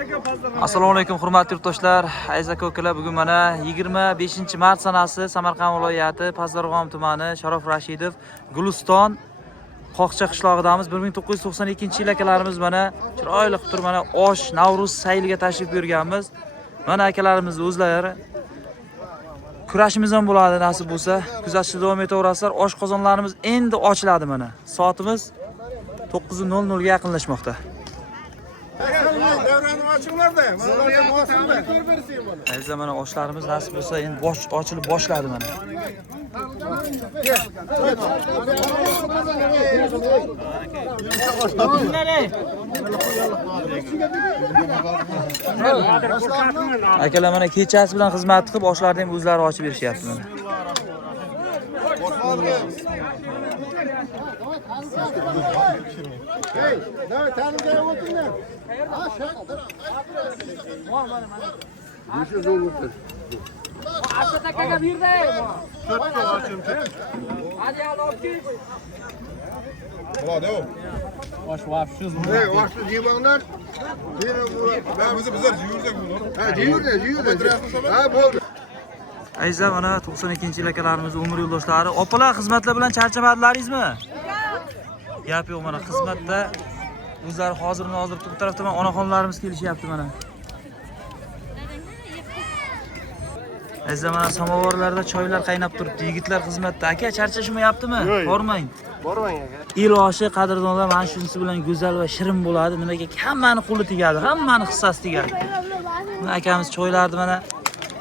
Assalomu alaykum hurmatli yurtdoshlar. Aziz aka-ukalar, bugun mana 25-mart sanasi Samarqand viloyati Pazdarg'om tumani Sharof Rashidov Guliston Qoqcha qishlog'idamiz. 1992-yil akalarimiz mana chiroyli qilib turib mana osh Navruz sayliga tashrif buyurganmiz. Mana akalarimiz o'zlari kurashimiz ham bo'ladi nasib bo'lsa. Kuzatishda davom etaverasizlar. Osh qozonlarimiz endi ochiladi mana. Soatimiz 9:00 ga yaqinlashmoqda. Ayza mana oshlarimiz nasib bo'lsa endi ochilib boshladi mana. Akalar mana kechasi bilan xizmat qilib oshlarni ham o'zlari ochib berishyapti mana. Hey, давай tanımga o'tinglar. Necha zo'r o'tir. Asatakaga berdi. To'rtta ochim. Hadi olib kel. Bo'ladi. Osh vapshiz. Hey, oshni yebanglar. Bizlar yursak bo'ladi. Ha, yurdi. Ha, bo'ldi. Ayza mana 92-yil akalarimiz umr yo'ldoshlari. Opalar xizmatlar bilan charchamadlaringizmi? Gap yo'q mana xizmatda o'zlari hozir bu tarafda mana onaxonlarimiz kelishyapti mana. Ayza mana samovarlarda choylar qaynab turibdi. Yigitlar xizmatda. Aka charchashmayaptimi? Bormang. Bormang aka. Iloshi qadrdonlar mana shunisi bilan go'zal va shirin bo'ladi. Nimaga hammani qo'li tegadi, hammani hissasi tegadi. Mana akamiz choylarni mana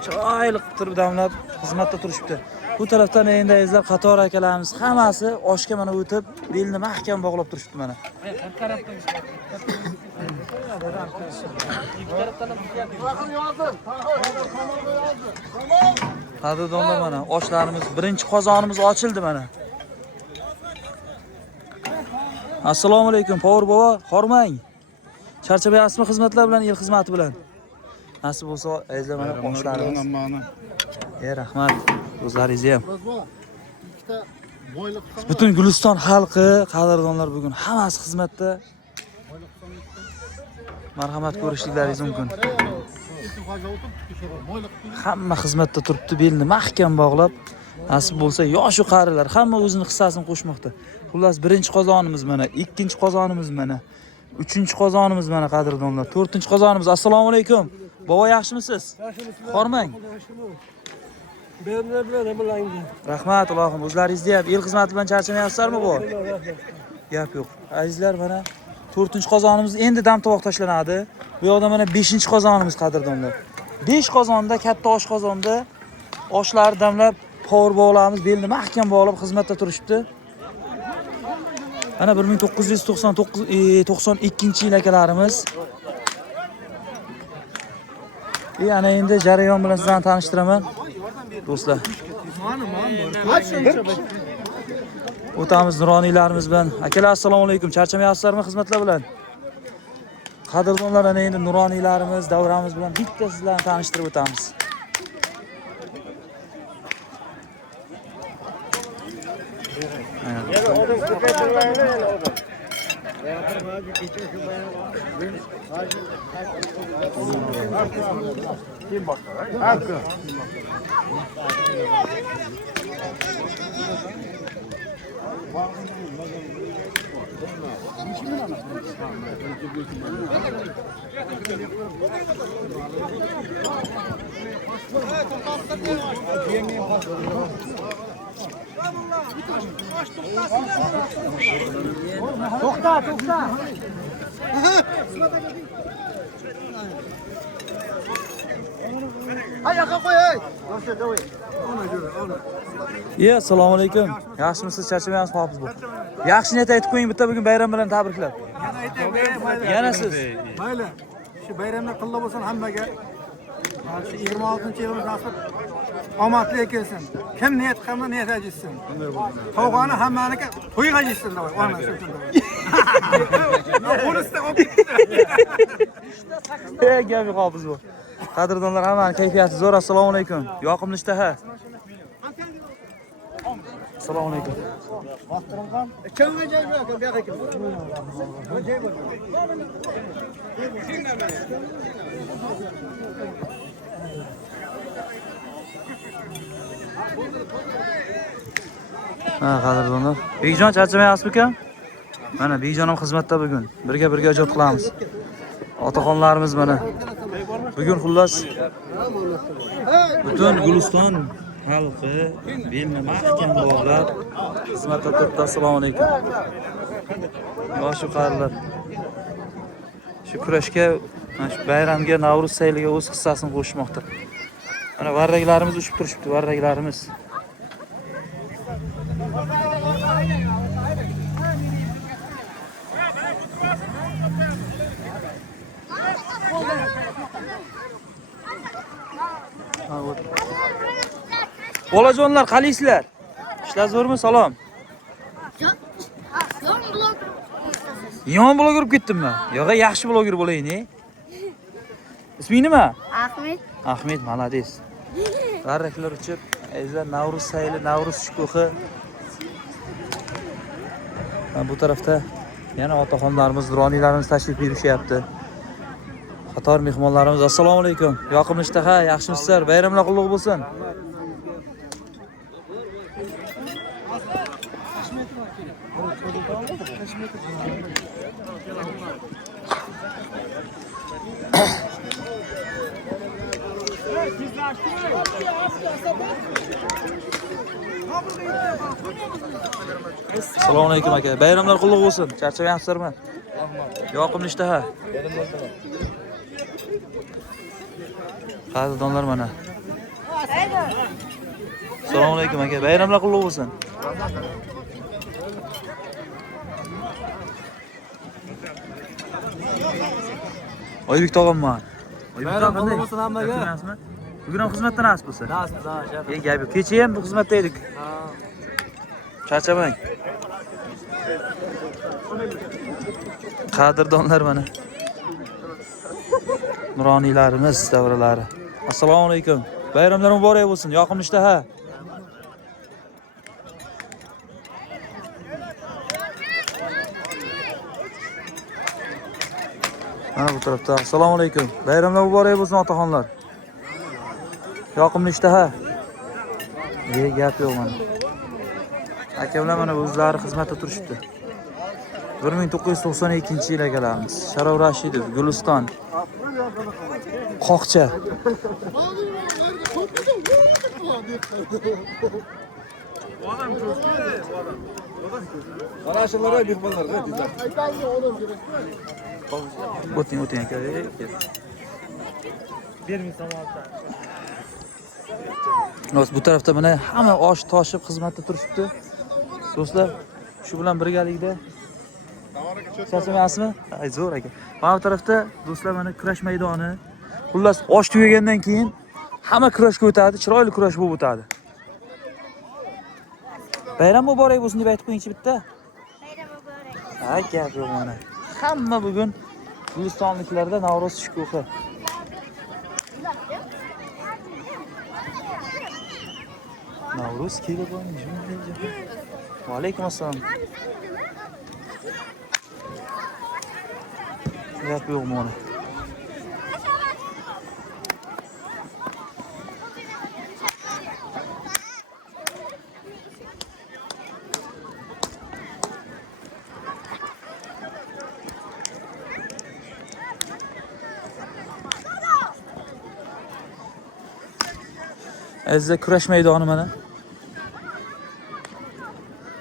chiroyli qilib turib damlab xizmatda turishibdi. Bu tarafdan endi izlab qator akalarimiz hammasi oshga mana o'tib, belni mahkam bog'lab turishibdi mana. Qadrdonlar mana oshlarimiz, birinchi qozonimiz ochildi mana. Assalomu alaykum, Power bobo, hormang. Charchabayapsizmi xizmatlar bilan, el xizmati bilan? Nasib bo'lsa, azizlar mana oshlarimiz. Rahmat. O'zlaringiz ham. Butun Guliston xalqi, qadrdonlar bugun hammasi xizmatda. Marhamat ko'rishliklaringiz mumkin. Hamma xizmatda turibdi, belni mahkam bog'lab. Nasib bo'lsa, yosh qarilar hamma o'zining hissasini qo'shmoqda. Xullas, birinchi qozonimiz mana, ikkinchi qozonimiz mana, uchinchi qozonimiz mana qadrdonlar, to'rtinchi qozonimiz. Assalomu alaykum. Bobo yaxshimisiz? Hormang. Rahmat Allohim, o'zlaringizda ham el xizmati bilan charchamayapsizlarmi bu? Gap yo'q. Azizlar mana 4-qozonimiz endi dam tovoq tashlanadi. Bu yoqda mana 5-qozonimiz qadrdonlar. 5 qozonda, katta osh qozonda oshlar damlab, power bog'larimiz belni mahkam bog'lab xizmatda turishibdi. Mana 1992-yil akalarimiz. Ana endi jarayon bilan sizlarni tanishtiraman. Do'stlar. O'tamiz nuroniylarimiz bilan. Akalar assalomu alaykum. Charchamayapsizlarmi xizmatlar bilan? Qadrdonlar ana endi nuroniylarimiz, davramiz bilan bitta sizlarni tanishtirib o'tamiz. Kim bakar? Hakkı. To'xta. Ayağa koy hey. Assalomu alaykum. Yaxshimisiz? Charchamayapsiz hofiz bu. Yaxshi niyat aytib qo'ying, bitta bugun bayram bilan tabriklab. Yana siz. Mayli. Shu bayramlar qilla bo'lsin hammaga. Shu 26-yilimiz nasib omadli kelsin. Kim niyat qilsa niyat ajitsin. Tog'ani hammaniki to'yga ajitsin davay. Ona shu uchun. Bunisi olib ketdi. Gap yo'q hofiz bu. Qadrdonlar hammani kayfiyati zo'r. Assalomu alaykum. Yoqimli ishtaha. Assalomu alaykum. Vaqtirimdan Kimga joy yo'q, bu yoqqa kim? Ha, qadrdonlar. Bekjon charchamayapsiz uka? Mana Bekjon ham xizmatda bugun. Birga ijod qilamiz. Otaxonlarimiz mana. Bugun xullas butun Guliston xalqi belni mahkam bog'lab xizmatda turibdi. Assalomu alaykum. Yosh qarilar. Shu kurashga, mana shu bayramga, Navro'z sayliga o'z hissasini qo'shmoqda. Mana varraklarimiz ushib turishibdi, varraklarimiz. Bolajonlar, qalaysizlar? Ishlar zo'rmi? Salom. Yomon bloger bo'lib ketdimmi? Yo'q, yaxshi bloger bo'layini. Isming nima? Ahmet. Ahmet, malades. Varraklar uchib, azizlar, Navro'z sayli, Navro'z shukuhi. Bu tarafda yana otaxonlarimiz, nuroniylarimiz tashrif buyurishyapti. Qator mehmonlarimiz, assalomu alaykum. Yoqimli ishtaha, yaxshimisizlar? Bayramlar qutlug' bo'lsin. Assalomu alaykum aka. Bayramlar qutlug' bo'lsin. Charchamayapsizlarmi? Yoqimli ishtaha. Qadrdonlar mana. Assalomu alaykum aka. Bayramlar qutlug' bo'lsin. Oybek tog'amman. Bayram qutlug' bo'lsin hammaga. Bugun ham xizmatdan nasib bo'lsa. Nasib, Eng gap yo'q. Kecha ham bu xizmatda edik. Charchamang. Qadrdonlar mana. Nuroniylarimiz davralari. Assalomu alaykum. Bayramlar muborak bo'lsin. Yoqimli ishtaha. Mana bu tarafda. Assalomu alaykum. Bayramlar muborak bo'lsin otaxonlar. Yoqimli ishtaha. Gap yo'q mana. Akamlar mana o'zlari xizmatda turishibdi. 1992-yil akalarimiz. Sharof Rashidov, Guliston. Qoqcha. Ana shularga mehmonlarga deydilar. O'ting aka. Bu tarafda mana hamma osh toshib xizmatda turishibdi. Do'stlar, shu bilan birgalikda charchamayapsizmi? Ay, zo'r aka. Mana bu tarafda do'stlar mana kurash maydoni. Xullas, osh tugagandan keyin hamma kurashga o'tadi, chiroyli kurash bo'lib o'tadi. Bayram muborak bo'lsin deb aytib qo'yingchi bitta. Bayram muborak. Ay, gap yo'q mana. Hamma bugun Gulistonliklarda Navro'z shukuhi. Navro'z kelib qoldi. Va alaykum assalom. Gap yo'q mana. Azizlar, kurash maydoni mana.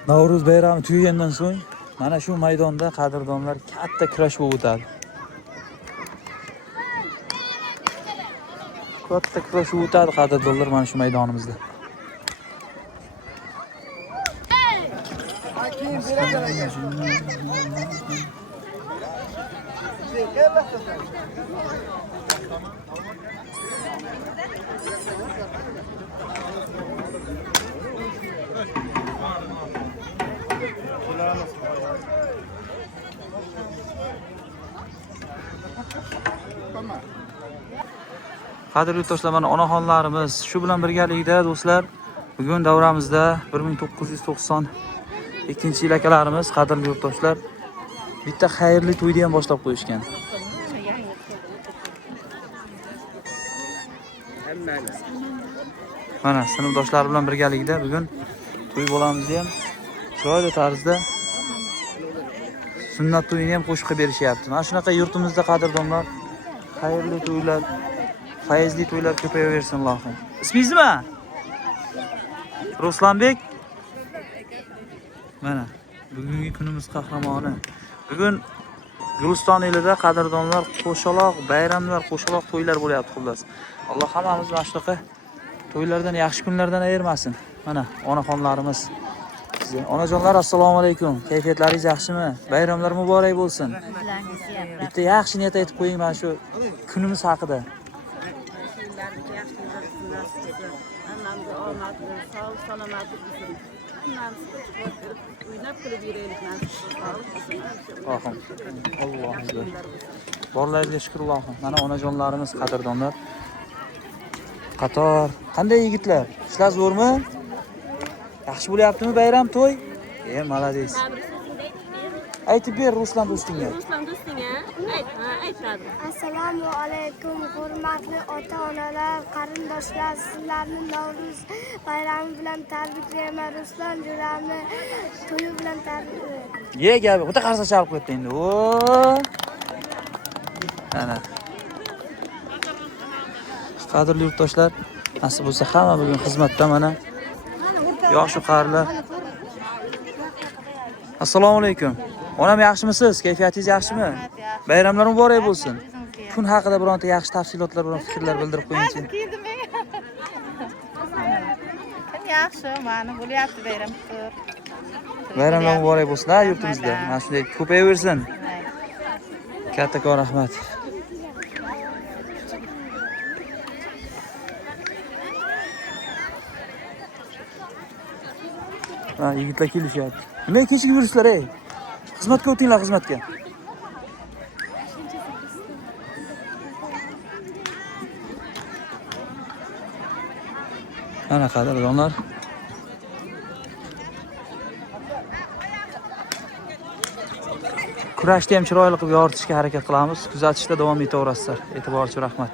Navro'z bayrami tugagandan so'ng mana shu maydonda qadrdonlar katta kurash bo'lib o'tadi. Katta kurash bo'lib o'tadi qadrdonlar mana shu maydonimizda. Qadrli yurtdoshlar, mana onaxonlarimiz shu bilan birgalikda do'stlar, bugun davramizda 1992-yil akalarimiz, qadrli yurtdoshlar, bitta xayrli to'yni ham boshlab qo'yishgan. Mana sinfdoshlar bilan birgalikda bugun to'y bo'lamizni ham chiroyli tarzda sunnat to'yini ham qo'shib qilib berishyapti. Mana shunaqa yurtimizda qadrdonlar, xayrli to'ylar, fayzli to'ylar ko'payaversin Allohim. Ismingiz nima? Ruslanbek. Mana bugungi kunimiz qahramoni. Bugun Guliston elida qadrdonlar qo'shaloq bayramlar, qo'shaloq to'ylar bo'lyapti xullas. Alloh hammamizni mana shunaqa to'ylardan, yaxshi kunlardan ayirmasin. Mana onaxonlarimiz. Onajonlar assalomu alaykum. Kayfiyatlaringiz yaxshimi? Bayramlar muborak bo'lsin. Bitta yaxshi niyat aytib qo'ying mana shu kunimiz haqida. Hammamizga omadli, sog' salomatlik bo'lsin. Hammamiz o'ynab kulib yuraylik. Allohim. Allohimga. Borlaringizga shukr Allohim. Mana onajonlarimiz, qadrdonlar. Qator. Qanday yigitlar? Ishlar zo'rmi? Yaxshi bo'lyaptimi bayram to'y? Malades. Aytib ber Ruslan do'stingga. Ruslan do'stingga aytadi. Assalomu alaykum hurmatli ota-onalar, qarindoshlar, sizlarni Navro'z bayrami bilan tabriklayman. Ruslan jo'ramni to'yi bilan tabriklayman. Ye gapi, o'ta qarsa chalib qo'yibdi endi. O! Ana. Qadrli yurtdoshlar, nasib bo'lsa hamma bugun xizmatda mana. Yosh qarilar. Assalomu alaykum. Onam yaxshimisiz? Kayfiyatingiz yaxshimi? Bayramlar muborak bo'lsin. Kun haqida bironta yaxshi tafsilotlar bilan fikrlar bildirib qo'yingchi. Yaxshi, mana bo'lyapti bayram. Bayramlar muborak bo'lsin, ha, yurtimizda. Mana shunday ko'payaversin. Kattakon rahmat. Ha, yigitlar kelishyapti. Nima kechikib yursizlar, ey? Xizmatga o'tinglar, xizmatga. Ana qadrdonlar. Kurashni ham chiroyli qilib yoritishga harakat qilamiz. Kuzatishda davom etaverasizlar. E'tibor uchun rahmat.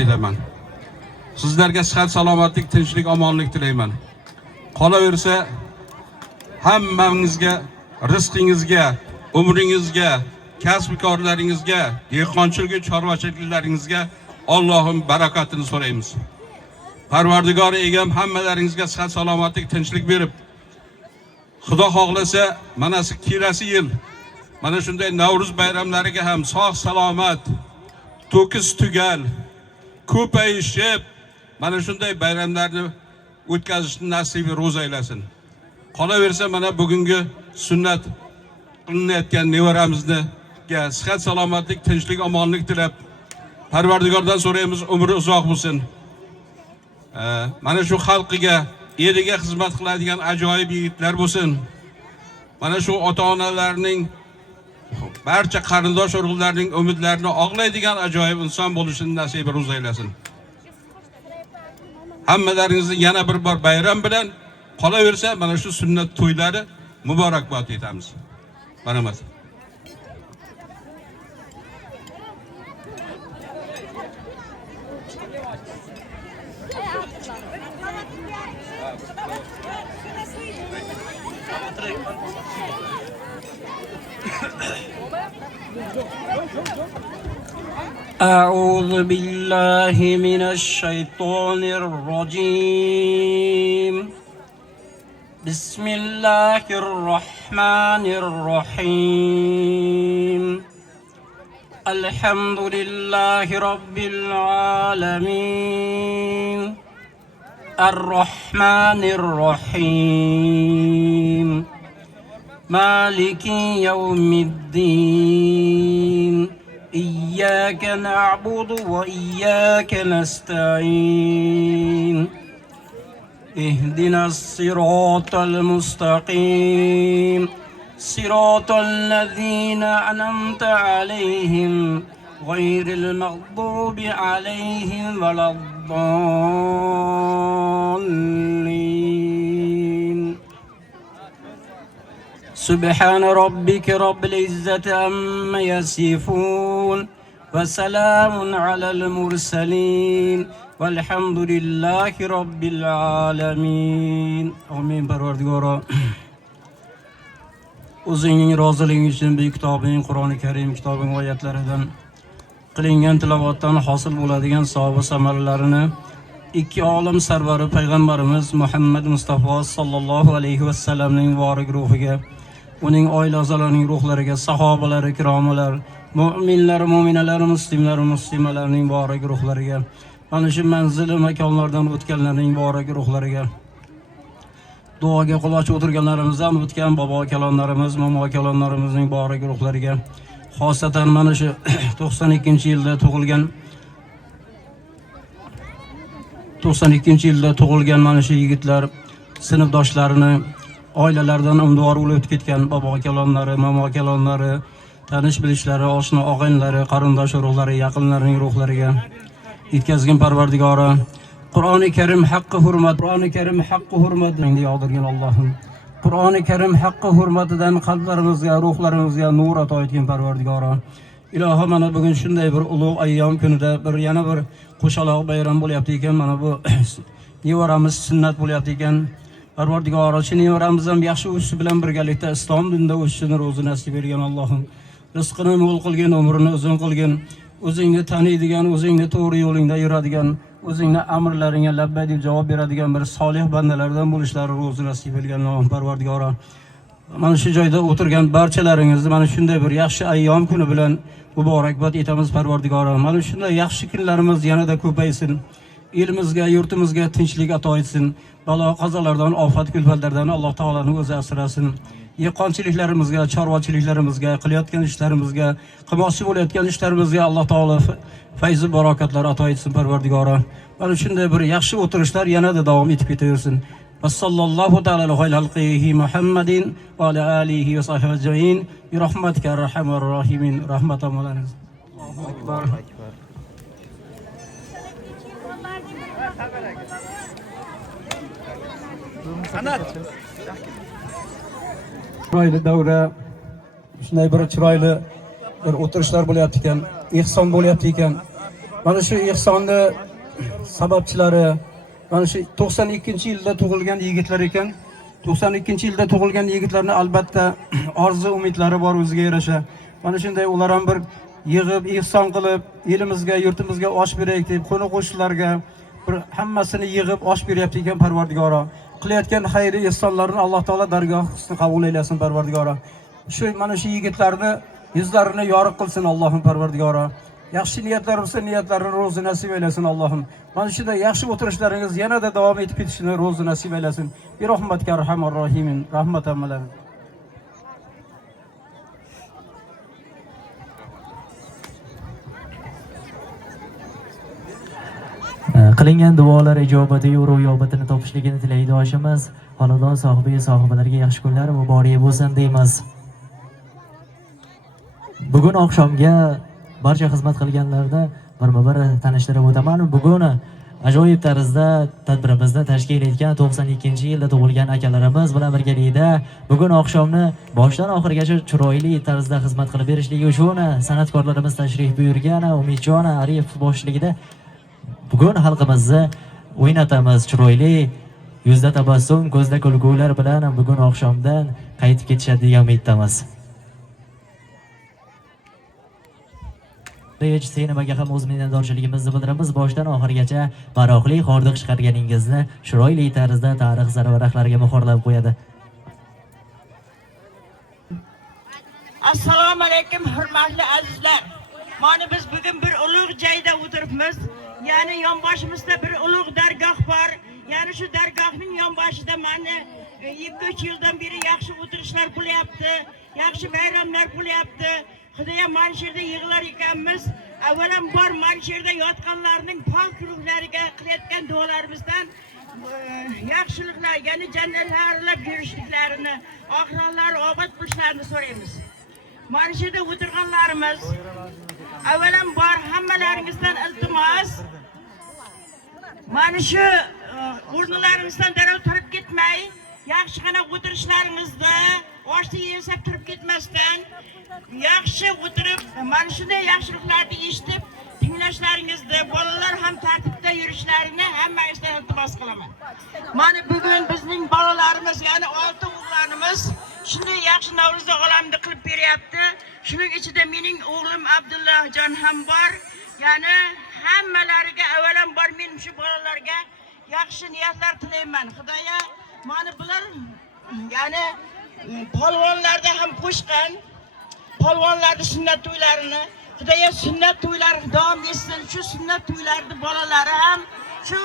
tilayman. Sizlarga sihat, salomatlik, tinchlik, omonlik tilayman. Qolaversa hammangizga, rizqingizga, umringizga, kasb-korlaringizga, dehqonchilik, chorvachiliklaringizga Allohim barakatini so'raymiz. Parvardigor egam hammalaringizga sihat, salomatlik, tinchlik berib, Xudo xohlasa mana shu kelasi yil mana shunday Navro'z bayramlariga ham sog' salomat, to'kis tugal, ko'payishib mana shunday bayramlarni o'tkazishni nasibi ro'z aylasin. Qolaversa mana bugungi sunnat qilinayotgan nevaramizga sihat, salomatlik, tinchlik, omonlik tilab Parvardigordan so'raymiz, umri uzoq bo'lsin. Mana shu xalqiga, eliga xizmat qiladigan ajoyib yigitlar bo'lsin. Mana shu ota-onalarning, barcha qarindosh urug'larning umidlarini oqlaydigan ajoyib inson bo'lishini nasibi ro'z aylasin. Hammalaringizni yana bir bor bayram bilan, qolaversa mana shu sunnat to'ylari muborakbod etamiz. Marhamat. أعوذ بالله من الشيطان الرجيم. بسم الله الرحمن الرحيم. الحمد لله رب العالمين. الرحمن الرحيم. مالك يوم الدين. إياك نعبد وإياك نستعين. اهدنا الصراط المستقيم. صراط الذين أنعمت عليهم غير المغضوب عليهم ولا الضالين. سبحان ربك رب العزة عما يصفون وسلام على المرسلين والحمد لله رب العالمين. آمين. Parvardigoro o'zingning roziligi uchun bu kitobing Qur'oni Karim kitobing oyatlaridan qilingan tilovatdan hosil bo'ladigan savob va samaralarini ikki olim sarvari payg'ambarimiz Muhammad Mustafa sallallohu alayhi vasallamning muborak ruhiga, uning oila a'zolarining ruhlariga, sahobalar ikromilar, mu'minlar, mu'minalar, muslimlar, muslimalarning muborak ruhlariga, mana shu manzili makonlardan o'tganlarning muborak ruhlariga, duoga quloq o'tirganlarimizdan o'tgan bobo kalonlarimiz, momo kalonlarimizning muborak ruhlariga, xosatan mana shu 92-yilda tug'ilgan mana shu yigitlar sinfdoshlarini, oilalaridan umidvor bo'lib o'tib ketgan bobo kalonlari, momo kalonlari, tanish bilishlari, oshna og'aynilari, qarindosh urug'lari, yaqinlarining ruhlariga yetkazgan Parvardigori, Qur'oni Karim haqqi hurmat, Qur'oni Karim haqqi hurmatidan yog'dirgan Allohim. Qur'oni Karim haqqi hurmatidan qalblarimizga, ruhlarimizga nur ato etgan Parvardigori. Ilohim, mana bugun shunday bir ulug' ayyom kunida yana bir qo'shaloq bayram bo'lyapti ekan, mana bu nevaramiz sunnat bo'lyapti ekan. Parvardigori, shu nevaramiz ham yaxshi o'sishi bilan birgalikda islom dinida o'sishini ro'zi nasib etgan Allohim. Rizqini mo'l qilgin, umrini uzun qilgin. O'zingni taniydigan, o'zingni to'g'ri yo'lingda yuradigan, o'zingni amrlaringga labbay deb javob beradigan bir solih bandalardan bo'lishlari ro'zi nasib etgan Allohim. Parvardigori, mana shu joyda o'tirgan barchalaringizni mana shunday bir yaxshi ayyom kuni bilan muborakbod etamiz Parvardigori. Mana shunday yaxshi kunlarimiz yanada ko'paysin. Elimizga, yurtimizga tinchlik ato etsin. Balo qazolardan, ofat kulfatlardan Alloh taolaning o'zi asrasin. Yiqqonchiliklarimizga, chorvachilarimizga, qilayotgan ishlarimizga, qilmoqchi bo'layotgan ishlarimizga Alloh taolo fayz va barokatlar ato etsin Parvardigori. Mana shunday bir yaxshi o'tirishlar yanada davom etib ketaversin. Vassallallohu ta'ala ala xalqihi Muhammadin va ala alihi va sahbihi ajmain bi rahmatika arhamar rohimin. Rahmatam bo'lasiz. Allohu akbar. Chiroyli davra, shunday bir chiroyli bir o'tirishlar bo'lyapti ekan, ihson bo'lyapti ekan. Mana shu ihsonni sababchilari mana shu 92-yilda tug'ilgan yigitlar ekan. 92-yilda tug'ilgan yigitlarning albatta orzu umidlari bor o'ziga yarasha. Mana shunday ular ham bir yig'ib, ihson qilib, elimizga, yurtimizga osh beraylik deb qo'ni-qo'shnilarga bir hammasini yig'ib osh beryapti ekan Parvardigoro. Qilayotgan xayri ihsonlarni Alloh taolo dargohida qabul eylesin Parvardigoro. Shu mana shu yigitlarni yuzlarini yorug' qilsin Allohim Parvardigoro. Yaxshi niyatlar bo'lsa, niyatlarini ro'zi nasib eylesin Allohim. Mana shunday yaxshi o'tirishlaringiz yanada davom etib ketishini ro'zi nasib eylesin. Bi rahmatika arhamar rohimin. Rahmatam bilan. Qilingan duolar ijobati va ro'yobatini topishligini tilaydi oshimiz. Xonadon sohibiga, sohibalariga yaxshi kunlar muborak bo'lsin deymiz. Bugun oqshomga barcha xizmat qilganlarni birma-bir tanishtirib o'taman. Bugun ajoyib tarzda tadbirimizni tashkil etgan 92-yilda tug'ilgan akalarimiz bilan birgalikda bugun oqshomni boshdan oxirigacha chiroyli tarzda xizmat qilib berishligi uchun san'atkorlarimiz tashrif buyurgan Umidjon Arifov boshchiligida bugun xalqimizni o'ynatamiz. Chiroyli yuzda tabassum, ko'zda kulgular bilan bugun oqshomdan qaytib ketishadi degan umiddamiz. Hech senimaga ham o'z minnatdorchiligimizni bildiramiz. Boshdan oxirigacha maroqli hordiq chiqarganingizni chiroyli tarzda tarix zarvaraqlariga muhrlab qo'yadi. Assalomu alaykum hurmatli azizlar. Mana biz bugun bir ulug' joyda o'tiribmiz. Ya'ni yonboshimizda bir ulug' dargoh bor. Ya'ni shu dargohning yonboshida mana 2-3 yildan beri yaxshi o'tirishlar bo'lyapti, yaxshi bayramlar bo'lyapti. Xudoya mana shu yerda yig'lar ekanmiz. Avvalambor mana shu yerda yotganlarning pok ruhlariga qilayotgan duolarimizdan yaxshiliklar, ya'ni jannatlarga yurishliklarini, oxiratlar obod bo'lishlarini so'raymiz. Mana shu yerda o'tirganlarimiz avvalambor hammalaringizdan iltimos, mana shu o'rnlaringizdan darrov turib ketmay, yaxshigina o'tirishlaringizni, oshni yesab turib ketmasdan, yaxshi o'tirib, mana shunday yaxshiliklarni eshitib, tinglashlaringizni, bolalar ham tartibda yurishlarini hammangizdan iltimos qilaman. Mana bugun bizning bolalarimiz, ya'ni 6 o'g'lonimiz shunday yaxshi Navro'zni olamda qilib beryapti. Shuning ichida mening o'g'lim Abdullohjon ham bor. Ya'ni hammalariga avvalambor men shu bolalarga yaxshi niyatlar tilayman. Xudoya mana bular ya'ni polvonlarda ham qo'shgan, polvonlarda sunnat to'ylarini, Xudoya sunnat to'ylari davom etsin. Shu sunnat to'ylarida bolalari ham shu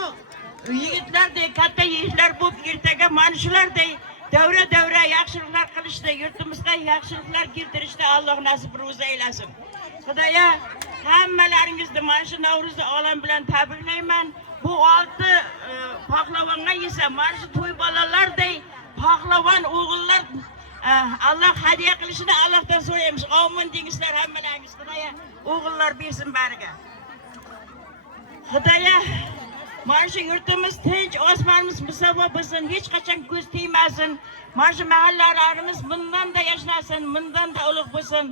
yigitlardek katta yigitlar bo'lib ertaga mana shularday davra yaxshiliklar qilishda, yurtimizga yaxshiliklar keltirishda Alloh nasib ro'za aylasin. Xudoya hammalaringizni mana shu Navro'zni olam bilan tabriklayman. Bu 6 pahlavonga esa mana shu to'y bolalarday pahlavon o'g'illar Allah hadiya qilishini Allohdan so'raymiz. Amin deysizlar hammalaringiz. Xudoya o'g'illar bersin bariga. Xudoya mana shu yurtimiz tinch, osmonimiz musaffo bo'lsin, hech qachon ko'z tegmasin. Mana shu mahallalarimiz bundan da yashnasin, bundan da ulug' bo'lsin.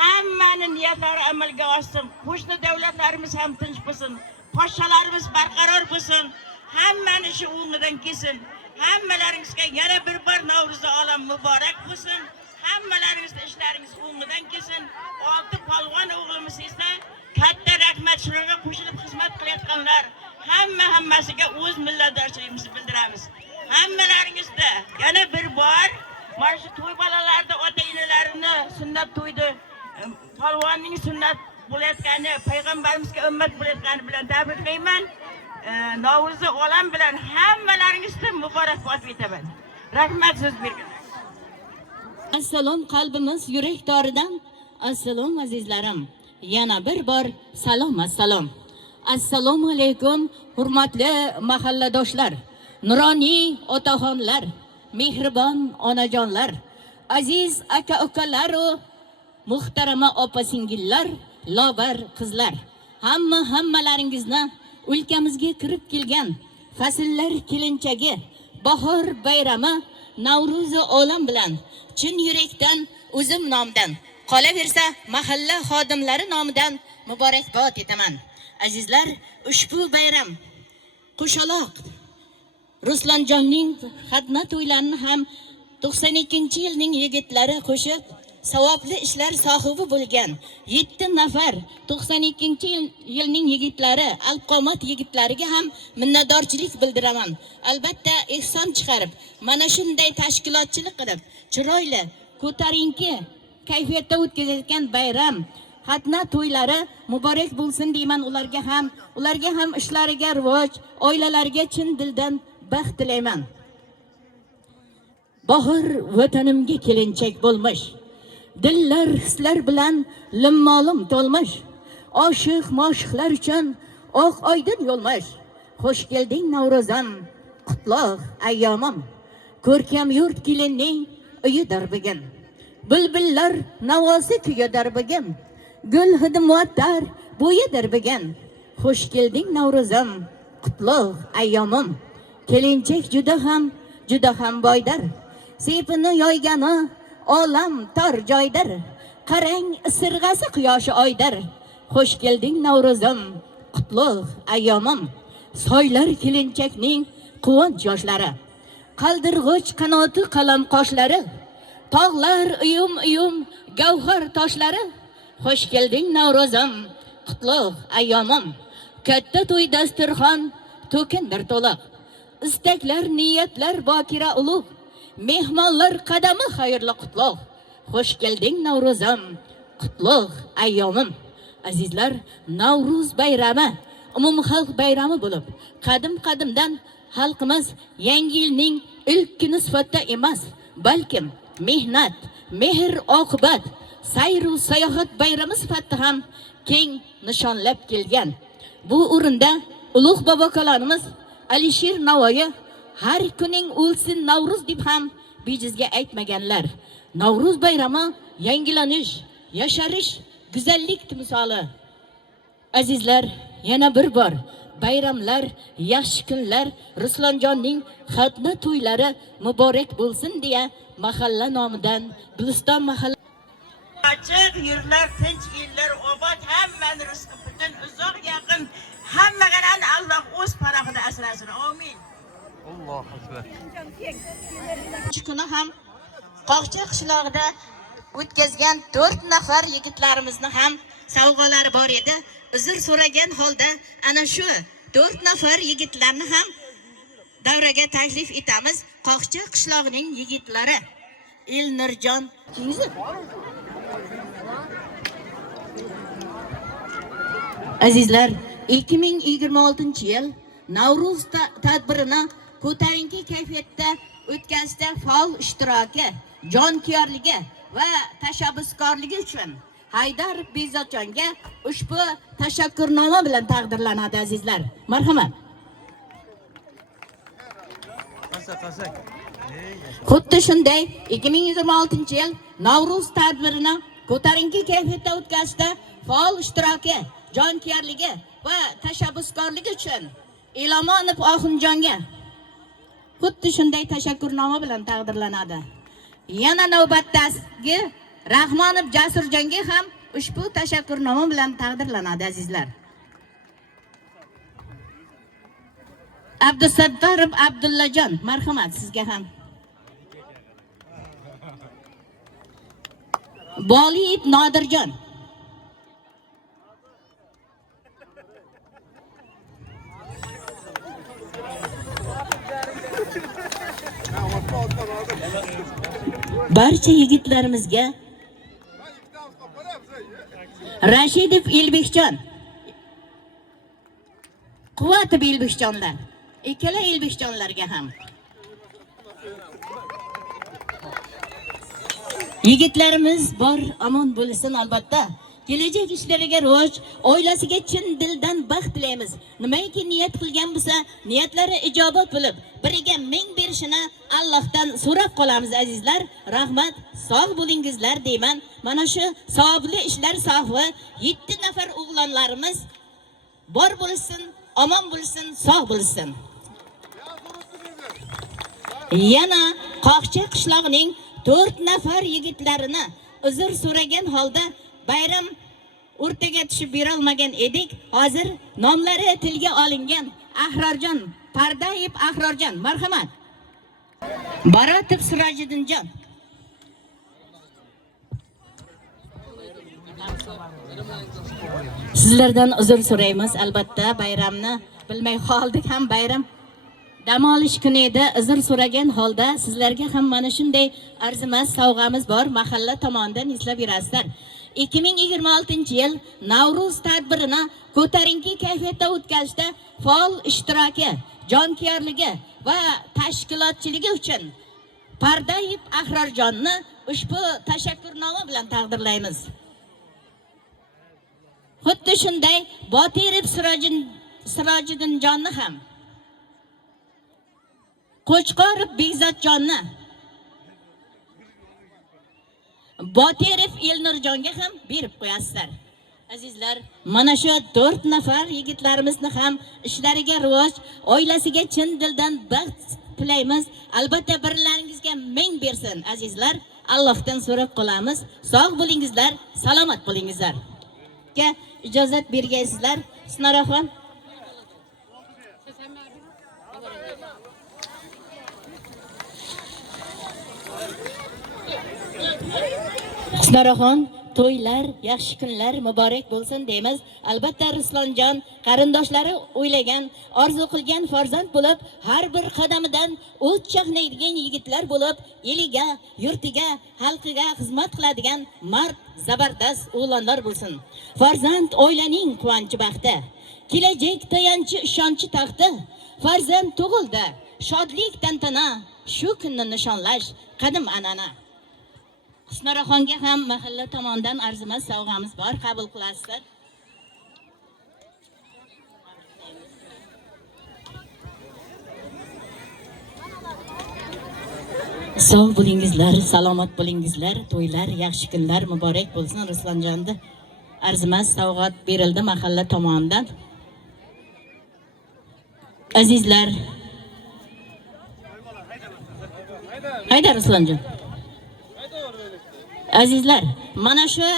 Hammaning niyatlari amalga oshsin. Qo'shni davlatlarimiz ham tinch bo'lsin. Podshalarimiz barqaror bo'lsin. Hammani shu o'ngidan kelsin. Hammalaringizga yana bir bor Navro'zni olam muborak bo'lsin. Hammalaringizning ishlaringiz o'ngidan kelsin. 6 polvon o'g'limiz esa katta rahmat, shularga qo'shilib xizmat qilayotganlar hammasiga o'z minnatdorchiligimizni bildiramiz. Hammalaringizda yana bir bor mana shu to'y bolalarida ota-onalarini sunnat to'ydi, polvonning sunnat bo'layotgani, payg'ambarimizga ummat bo'layotgani bilan tabriklayman. Navro'zni olam bilan hammalaringizga muborakbod etaman. Rahmat so'z bergan. Assalom qalbimiz yurak toridan. Assalom azizlarim. Yana bir bor salom assalom. Assalomu alaykum hurmatli mahalladoshlar, nuroniy otaxonlar, mehribon onajonlar, aziz aka-ukalar va muhtarama opa-singillar, lobar qizlar. Hammalaringizni o'lkamizga kirib kelgan fasllar kelinchagi bahor bayrami Navro'zi olam bilan chin yurakdan o'zim nomdan, qolaversa mahalla xodimlari nomidan muborakbod etaman. Azizlar, ushbu bayram Qo'shaloq Ruslonjonning xatna to'ylarini ham 92-yilning yigitlari qo'shib savobli ishlar sohibi bo'lgan 7 nafar 92-yilning yigitlari, alqomat yigitlariga ham minnatdorchilik bildiraman. Albatta ehson chiqarib, mana shunday tashkilotchilik qilib, chiroyli, ko'tarinki kayfiyatda o'tkazilgan bayram xatna to'ylari muborak bo'lsin deyman ularga ham ishlariga rivoj, oilalariga chin dildan baxt tilayman. Bahor vatanimga kelinchak bo'lmish, dillar hislar bilan limmolim to'lmish, oshiq moshiqlar uchun oq oydin yo'lmish. Xush kelding Navro'zam, qutlug' ayyomim, ko'rkam yurt kelinning uyidir bugun. Bulbullar navosi kuyadar bugun, gul hidi muattar bo'yidir bugun. Xush kelding Navro'zam, qutlug' ayyomim, kelinchak juda ham boydir. Sepini yoygani olam tor joydir, qarang isirg'asi quyoshi oydir. Xush kelding Navro'zam, qutlug' ayyomim, soylar kelinchakning quvonch yoshlari, qaldirg'ich qanoti qalam qoshlari, tog'lar uyum gavhar toshlari. Xush kelding Navro'zam, qutlug' ayyomim. Katta to'y dasturxon to'kindir to'liq. Istaklar, niyatlar bokira ulug'. Mehmonlar qadami xayrli qutlug'. Xush kelding Navro'zim, qutlug' ayyomim. Azizlar, Navruz bayrami umumxalq bayrami bo'lib, qadim-qadimdan xalqimiz yangi yilning ilk kuni sifatida emas, balkim mehnat, mehr oqibat, sayru sayohat bayrami sifatida ham keng nishonlab kelgan. Bu o'rinda ulug' bobokalonimiz Alisher Navoiy har kuning o'lsin Navruz deb ham bejizga aytmaganlar. Navruz bayrami yangilanish, yasharish, go'zallik timsoli. Azizlar, yana bir bor bayramlar, yaxshi kunlar, Ruslonjonning xatna to'ylari muborak bo'lsin deya mahalla nomidan Guliston mahalla Ochiq yurtlar, tinch ellar, obod, hammani rizqi butun, uzoq yaqin hammagadan Alloh o'z panohida asrasin. Amin. Allohu akbar. Shu kuni ham Qoqcha qishlog'ida o'tkazgan 4 nafar yigitlarimizni ham savg'olari bor edi. Uzr so'ragan holda ana shu 4 nafar yigitlarni ham davraga taklif etamiz. Qoqcha qishlog'ining yigitlari Elnurjon Azizlar, 2026-yil Navruz tadbirini ko'tarinki kayfiyatda o'tkazishda faol ishtiroki, jonkuyarligi va tashabbuskorligi uchun Haydar Bezatjonga ushbu tashakkurnoma bilan taqdirlanadi azizlar. Marhamat. Xuddi shunday 2026-yil Navruz tadbirini ko'tarinki kayfiyatda o'tkazishda faol ishtiroki, jonkuyarligi va tashabbuskorligi uchun Elomonov Oxunjonga xuddi shunday tashakkurnoma bilan taqdirlanadi. Yana navbatdagi Rahmonov Jasurjonga ham ushbu tashakkurnoma bilan taqdirlanadi azizlar. Abdusattorov Abdullajon, marhamat sizga ham. Boliyev Nodirjon. Barcha yigitlarimizga Rashidov Elbekjon, Quvvatov Elbekjonlar, ikkala Elbekjonlarga ham. Yigitlarimiz bor, omon bo'lsin albatta. Kelajak ishlariga rivoj, oilasiga chin dildan baxt tilaymiz. Nimaiki niyat qilgan bo'lsa, niyatlari ijobat bo'lib, biriga ming berishini Allohdan so'rab qolamiz azizlar. Rahmat, sog' bo'lingizlar deyman. Mana shu savobli ishlar sohibi 7 nafar o'g'lonlarimiz bor bo'lsin, omon bo'lsin, sog' bo'lsin. Yana Qoqcha qishlog'ining 4 nafar yigitlarini uzr so'ragan holda bayram o'rtaga tushib bera olmagan edik. Hozir nomlari tilga olingan Ahrorjon, Pardayev Ahrorjon, marhamat. Baratov Sirojiddinjon. Sizlardan uzr so'raymiz, albatta bayramni bilmay qoldik, ham bayram dam olish kuni edi. Uzr so'ragan holda sizlarga ham mana shunday arzimas sovg'amiz bor, mahalla tomonidan eslab yurasizlar. 2026-yil Navruz tadbirini ko'tarinki kayfiyatda o'tkazishda faol ishtiroki, jonkuyarligi va tashkilotchiligi uchun Pardayev Ahrorjonni ushbu tashakkurnoma bilan taqdirlaymiz. Xuddi shunday Botirov Sirojiddinjonni ham, Qo'chqorov Bekzatjonni, Botirov Elnurjonga ham berib qo'yasizlar. Azizlar, mana shu 4 nafar yigitlarimizni ham ishlariga rivoj, oilasiga chin dildan baxt tilaymiz. Albatta birlaringizga ming bersin azizlar. Allohdan so'rab qolamiz. Sog' bo'lingizlar, salomat bo'lingizlar. Ga ijozat bergaysizlar. Sinoraxon. Sinoraxon to'ylar, yaxshi kunlar muborak bo'lsin deymiz. Albatta Ruslonjon qarindoshlari o'ylagan, orzu qilgan farzand bo'lib, har bir qadamidan o't chaqnaydigan yigitlar bo'lib, eliga, yurtiga, xalqiga xizmat qiladigan mard, zabardast o'g'lonlar bo'lsin. Farzand oilaning quvonchi baxti, kelajak tayanchi ishonchi taxti. Farzand tug'ildi, shodlik tantana, shu kunni nishonlash qadim an'ana. Husnoraxonga ham mahalla tomonidan arzimas sovg'amiz bor, qabul qilasizlar. Sog' bo'lingizlar, salomat bo'lingizlar, to'ylar, yaxshi kunlar muborak bo'lsin. Ruslonjonda arzimas sovg'at berildi mahalla tomonidan. Azizlar, hayda Ruslonjon. Azizlar, mana shu